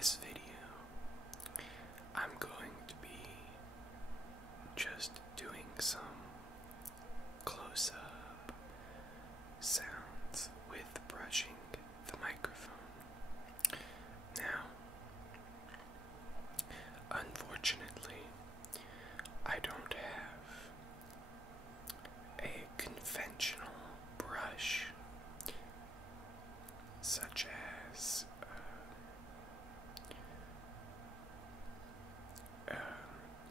this video, I'm going to be just doing some close-up sounds with brushing the microphone. Now, unfortunately, I don't have a conventional brush such as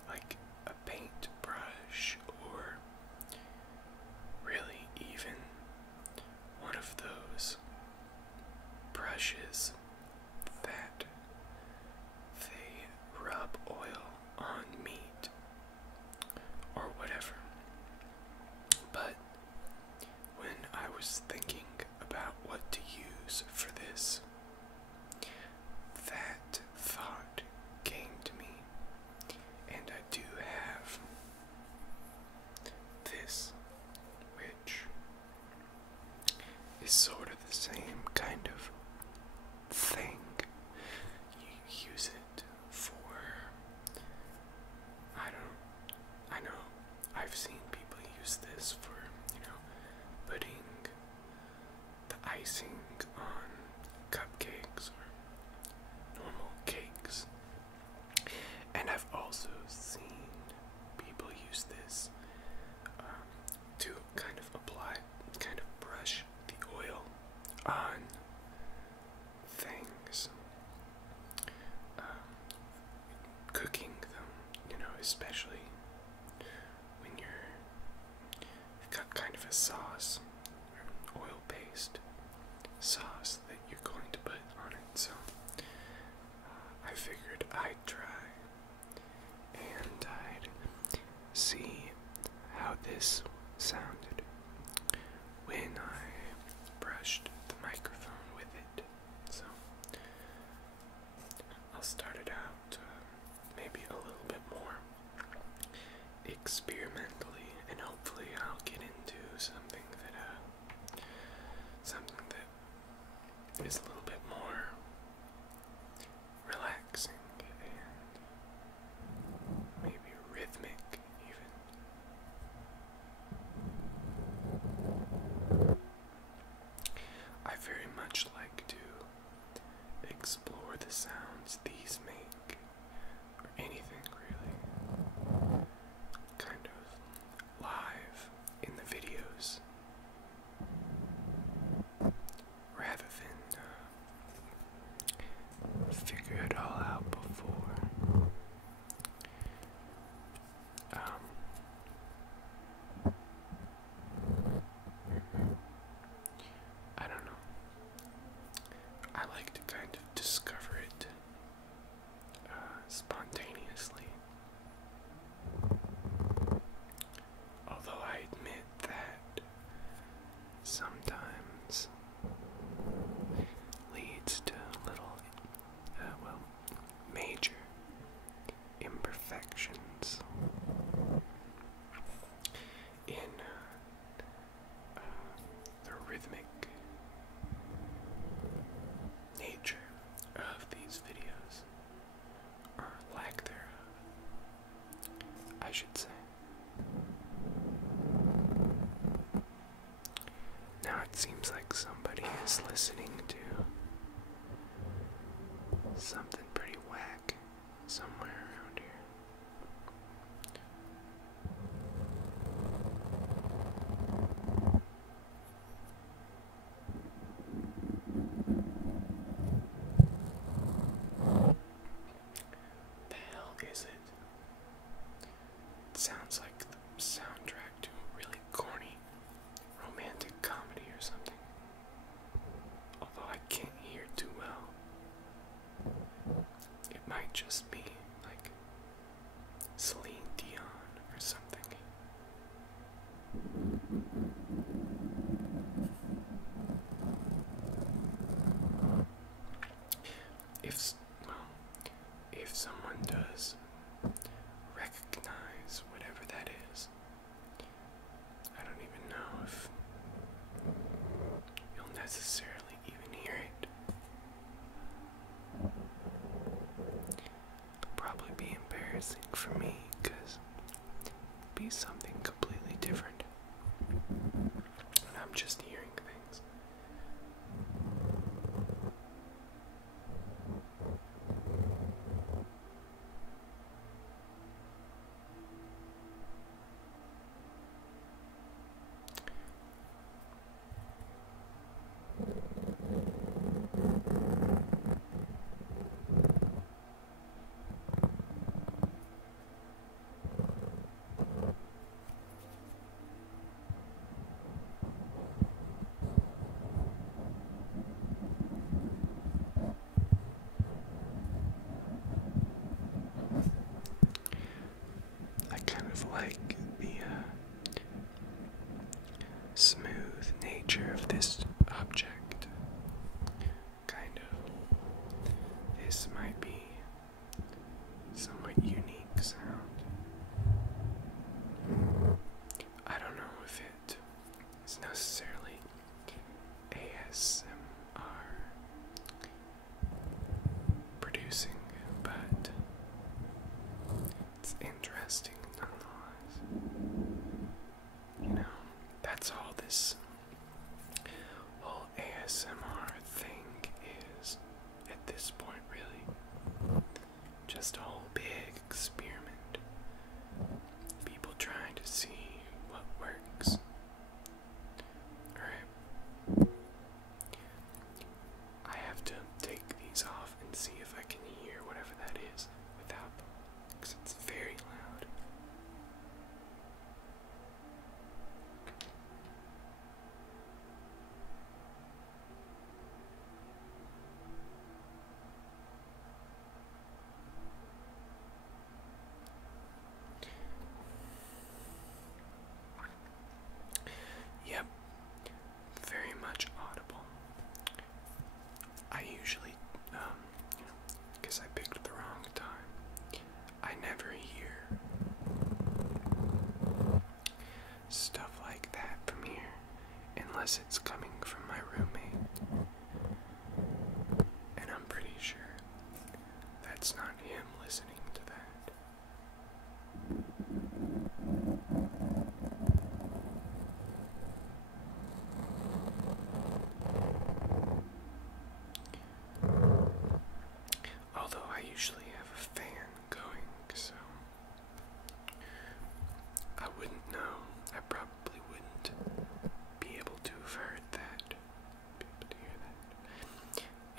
like a paint brush, or really even one of those brushes that they rub oil on meat or whatever. But when I was thinking about what to use for this, that thought came to me, and I do have this, which is sort of the same kind of thing. You use it for, I know I've seen people use this for, putting the icing on cupcakes or normal cakes. And I've also seen people use this to kind of brush the oil on things, cooking them, especially when you've got kind of a sauce, or oil-based sauce that you're going to put on it. So I figured I'd try, and I'd see how this sounded when I brushed the microphone with it. So I'll start it out maybe a little bit more experimentally, and hopefully I'll get into something that is a little bit more relaxing and maybe rhythmic even. I very much like to explore the sounds these make, or anything really, kind of live in the videos, rather than figure it all out before. I don't know. I like to kind of discover it spontaneously. Although I admit that sometimes leads to little, major imperfections in the rhythmic nature of these videos, or lack thereof, I should say. Now it seems like somebody is listening to something pretty whack somewhere around here. The hell is it? It sounds like the soundtrack to a really corny romantic comedy or something. Although I can't hear too well. It might just be like Celine Dion or something. If someone does recognize whatever that is, I don't even know if you'll necessarily even hear it.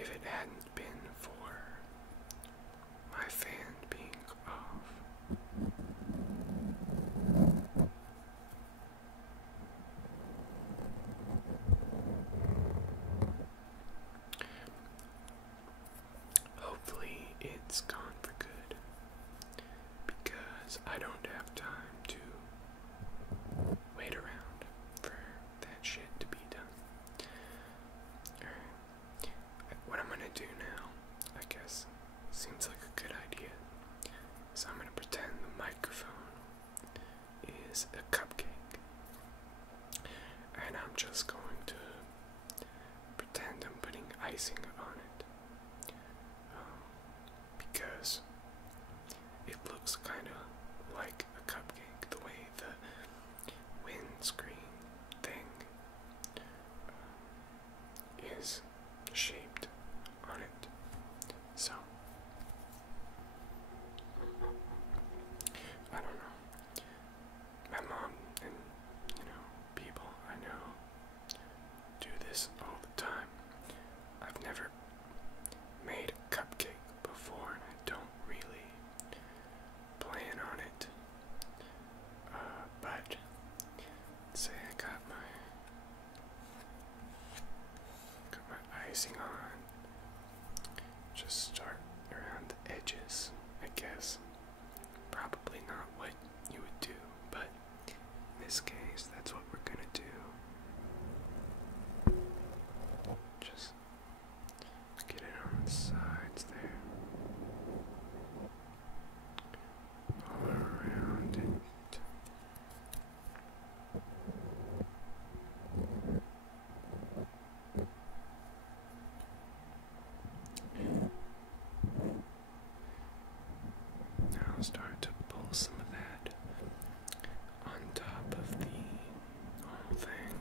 if it hadn't been for my fan being off. Hopefully it's gone for good, because I don't have time to wait around for that shit to be done. Alright, what I'm gonna do now, I guess, seems like a good idea. So I'm gonna pretend the microphone is a cupcake, and I'm just going to pretend I'm putting icing on it, because it looks kind of like a cupcake, the way the windscreen thing is shaped on it. So I don't know. My mom and, people I know do this all the time. I've never made a cupcake before, and I don't really plan on it. But say I got my icing on. Just start around the edges, I guess. Probably not what you would do, but in this case, that's what we're gonna do. Just get it on the sides there. All around it. Now start to pull some of that on top of the whole thing.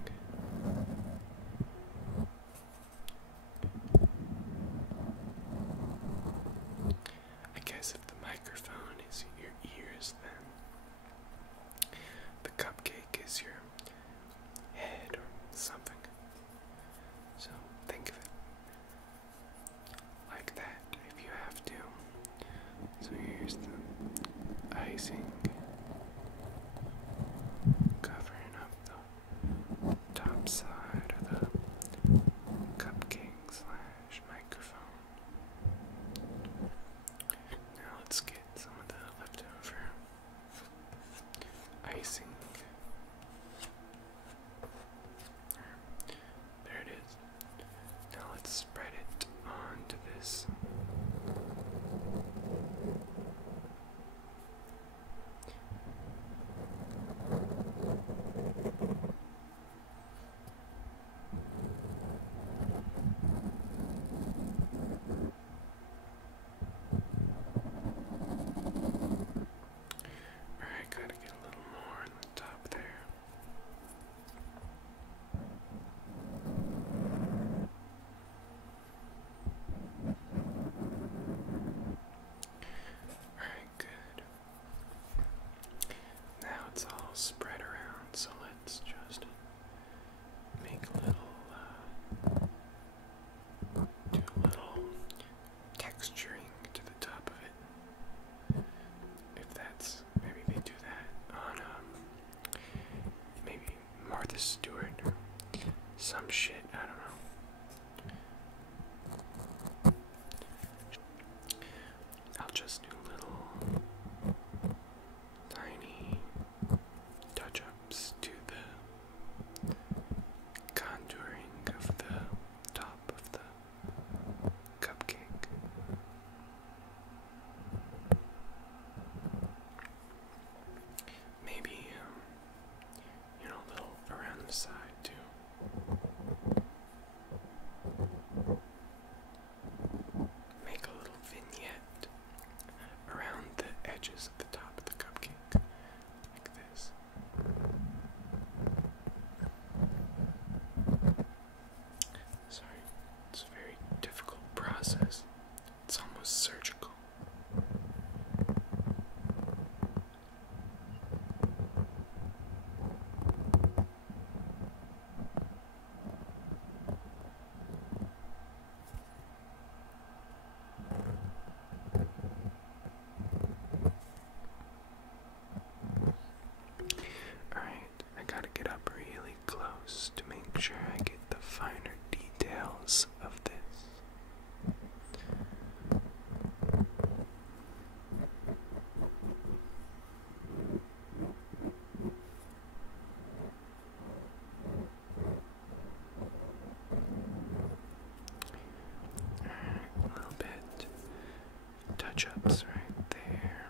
touch-ups right there.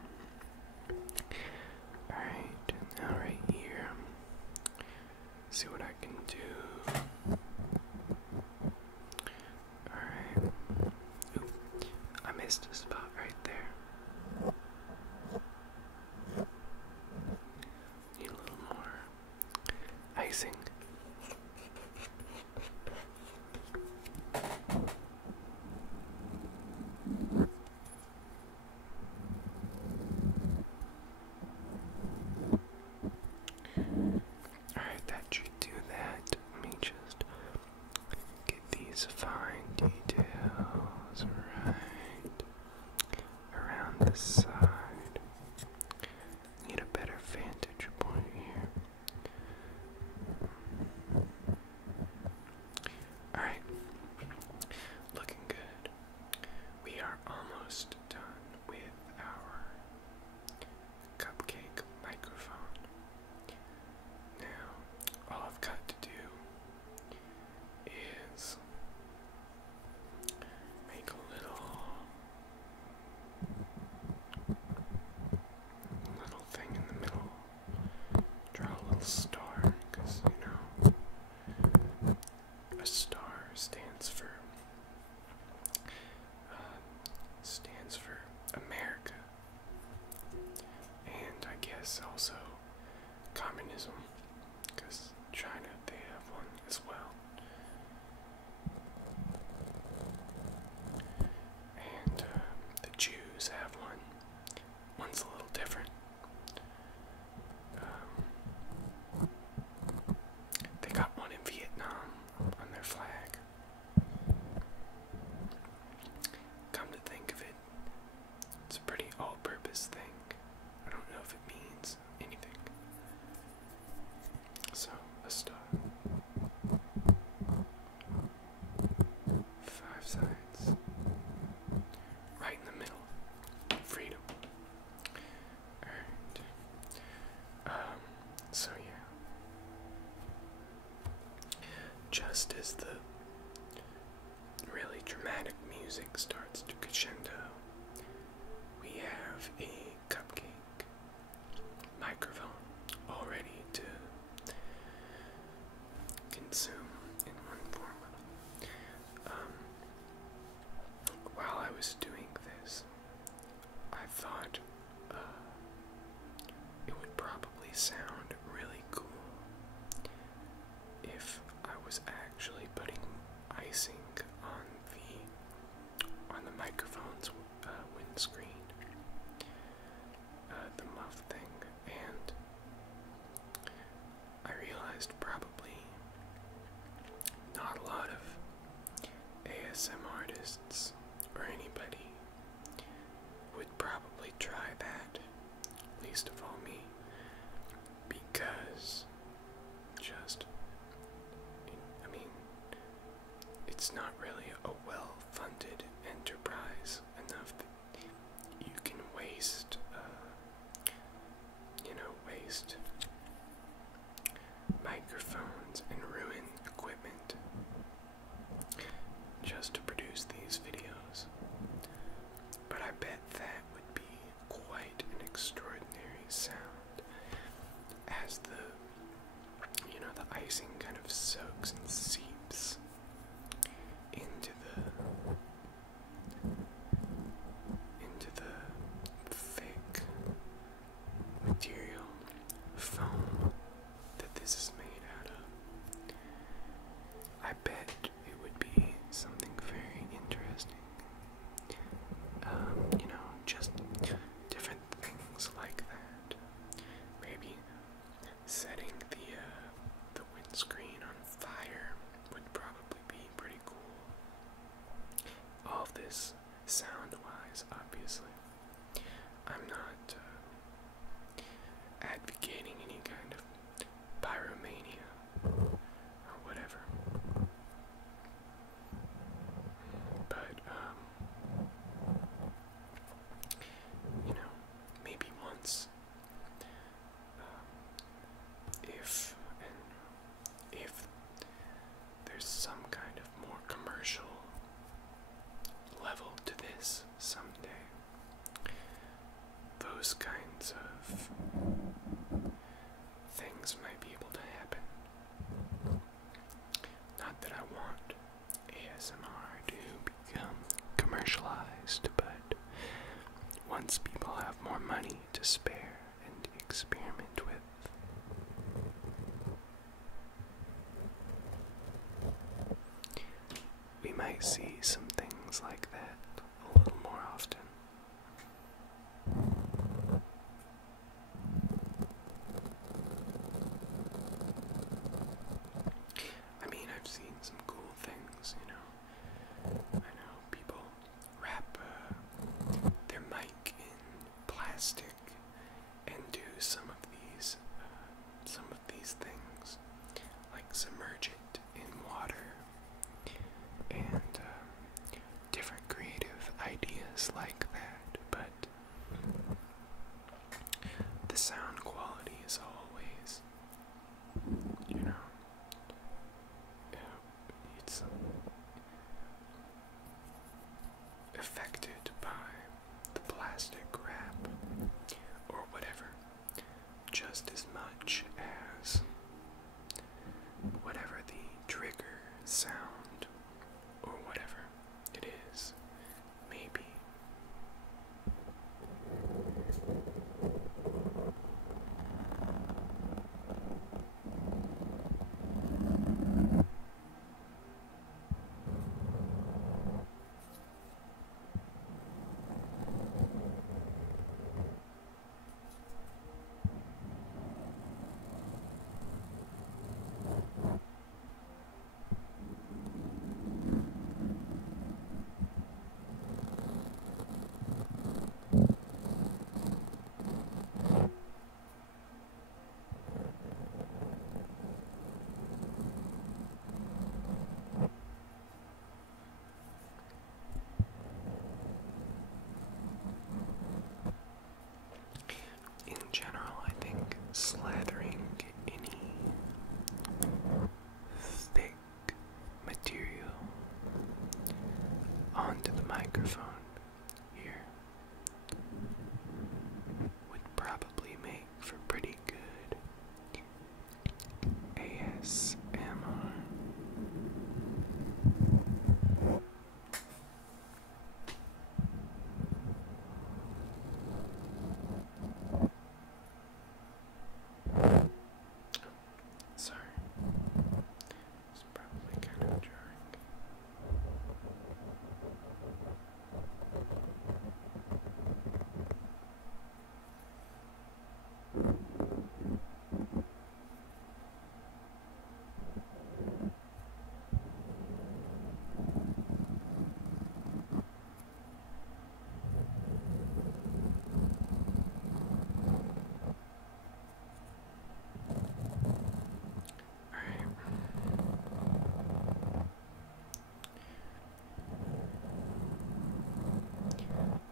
Alright, now right here. See what I can do. Alright. Oop, I missed a spot right there. Need a little more icing. Alright, that should do that. Let me just get these fine details right around the side. Need a better vantage point here. Alright, looking good. We are almost done with our cupcake microphone. Now, all I've got to do is make a little thing in the middle. Draw a little star, because, you know, a star stands for America, and I guess also communism, because China, they have one as well. And the Jews have one. One's a little different. They got one in Vietnam on their flag. Come to think of it, it's a pretty all-purpose thing. I don't know if it means anything. So, a star. 5 sides. Right in the middle. Freedom. Alright. So yeah. Just as the really dramatic music starts to crescendo, we have a cupcake microphone all ready to consume in one form. While I was doing this, I thought it would probably sound really cool if I was actually putting icing on the microphone's windscreen, the muff thing, and I realized probably not a lot of ASM artists or anybody would probably try that, least of all me, because it's not really a well-funded enterprise enough that you can waste microphones and ruin equipment just to produce these videos. But I bet that would be quite an extraordinary sound as the icing kind of soaks and seeps into the thick material, foam that this is made out of. I bet it would be something very interesting. Just different things like that. Maybe setting the windscreen on fire would probably be pretty cool. All of this sound-wise, obviously. I'm not advocating any kind of pyromania or whatever. But, maybe once, if there's some kind of more commercial level to this someday, those kinds of things might be able to happen. Not that I want ASMR to become commercialized, but once people have more money to spare and experiment with, we might see some things like that a little more often. I mean, I've seen some cool things, you know. I know people wrap their mic in plastic and do some of these things, like submerge it in water, and different creative ideas like that. But the sound quality is always, you know, it's affected by the plastic wrap or whatever, just as much as whatever the trigger sound or whatever it is may be. In general, I think slathering any thick material onto the microphone here would probably make for pretty good ASMR. Sorry, it's probably kind of jarring.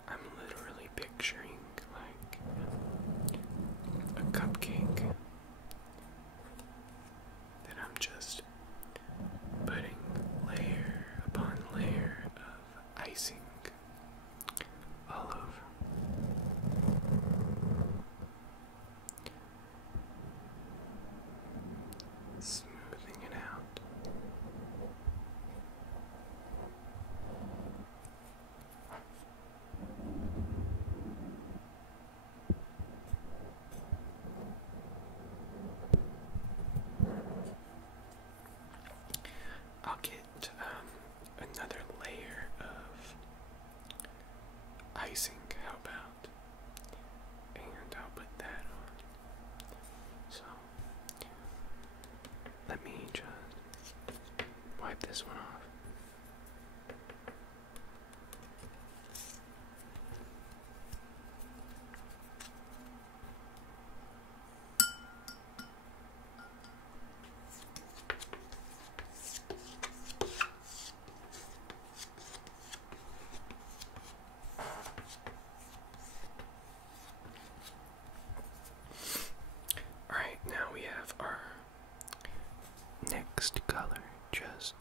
I'm literally picturing like a cupcake that I'm just putting layer upon layer of icing all over. Smoothing it out. I'll get another layer of icing, how about? And I'll put that on. So, let me just wipe this one off. Alright, now we have our next color. Just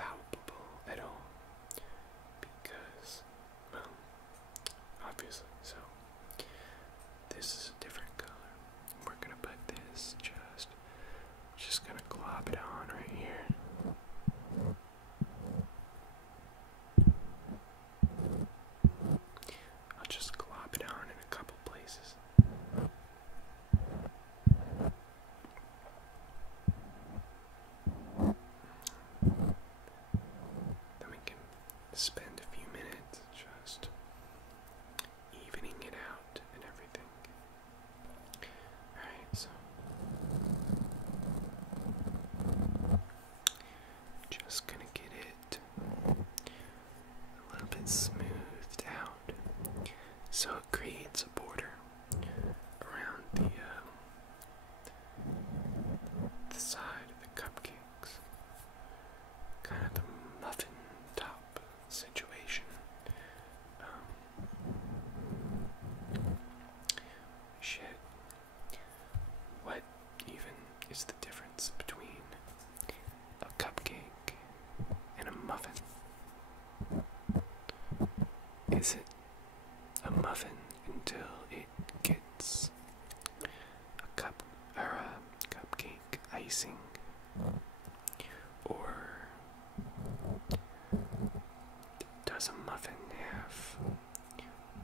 palpable at all because, well, obviously. So this is a different color. We're gonna put this just gonna glob it on right here. I'll just glob it on in a couple places. Then we can spend a few minutes just evening it out and everything. Alright, so just gonna get it a little bit smoothed out so it creates a border around the side of the cupcakes. Kind of the muffin top situation. Shit. What even is the difference between a cupcake and a muffin? Is it a muffin until it gets a cupcake icing? Or does a muffin have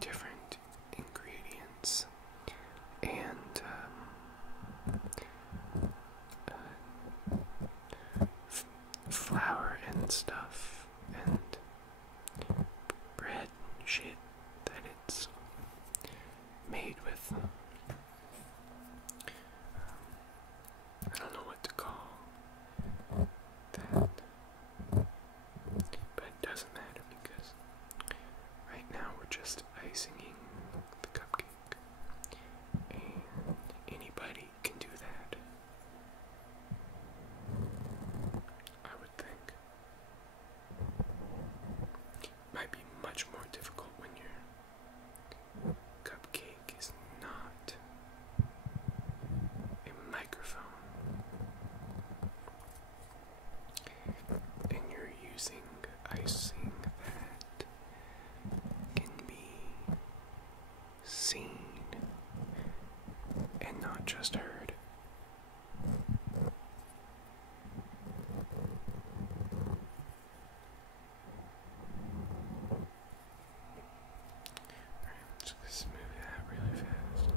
different ingredients and flour and stuff and bread and shit that it's made with? I don't know what to call that, but it doesn't matter because right now we're just icinging the cupcake, and anybody can do that, I would think. Might be much more difficult when your cupcake is not a microphone and you're using icing that can be seen and not just heard. Alright, just gonna smooth that really fast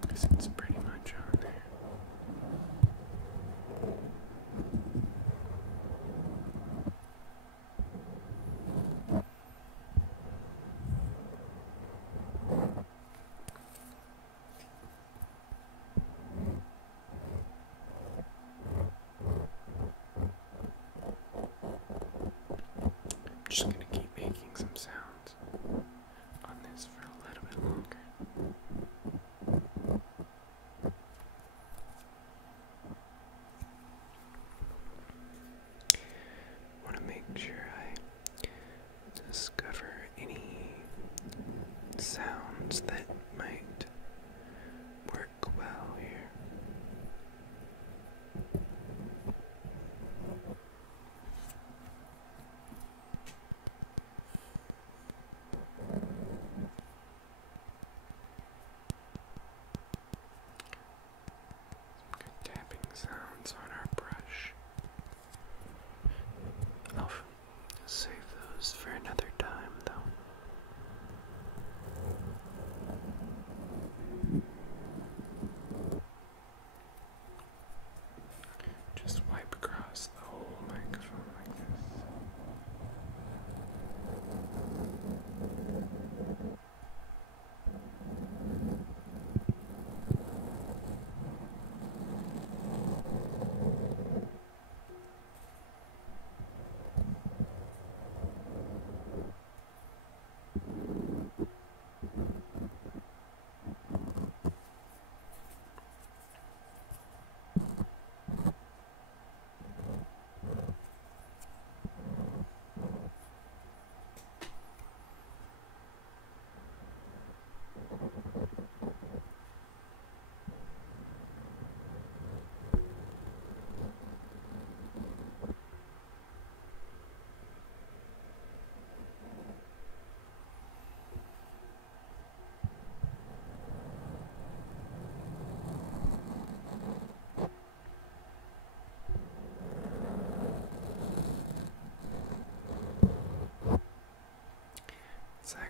because it's pretty much on there. I'm just gonna keep making some sounds on this for a little bit longer. Want to make sure I discover any sounds that might work well here.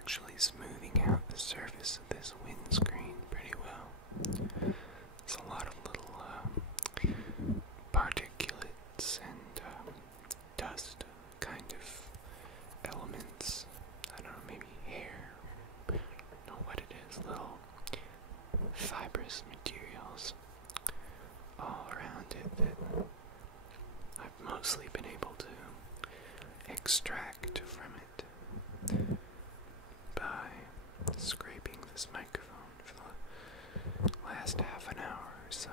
actually smoothing out the surface of this windscreen pretty well. There's a lot of little particulates and dust kind of elements. I don't know, maybe hair. I don't know what it is. Little fibrous materials all around it that I've mostly been able to extract from it by scraping this microphone for the last half an hour or so.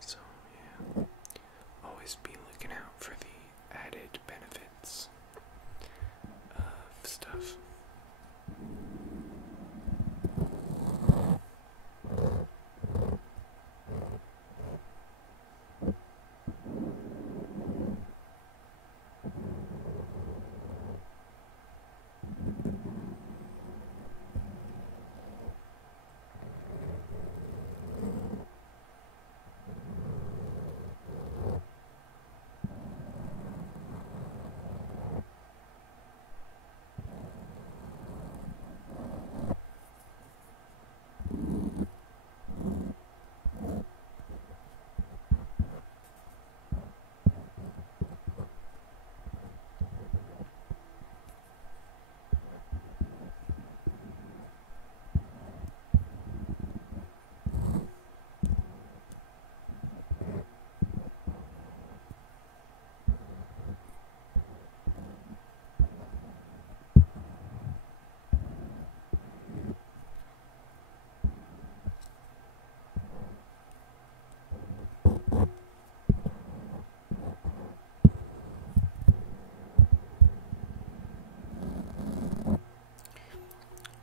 So, yeah, always be looking out for the added benefits of stuff.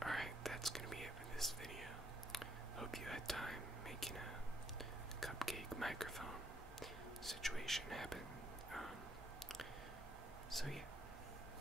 Alright, that's gonna be it for this video. Hope you had time making a cupcake microphone situation happen. So yeah,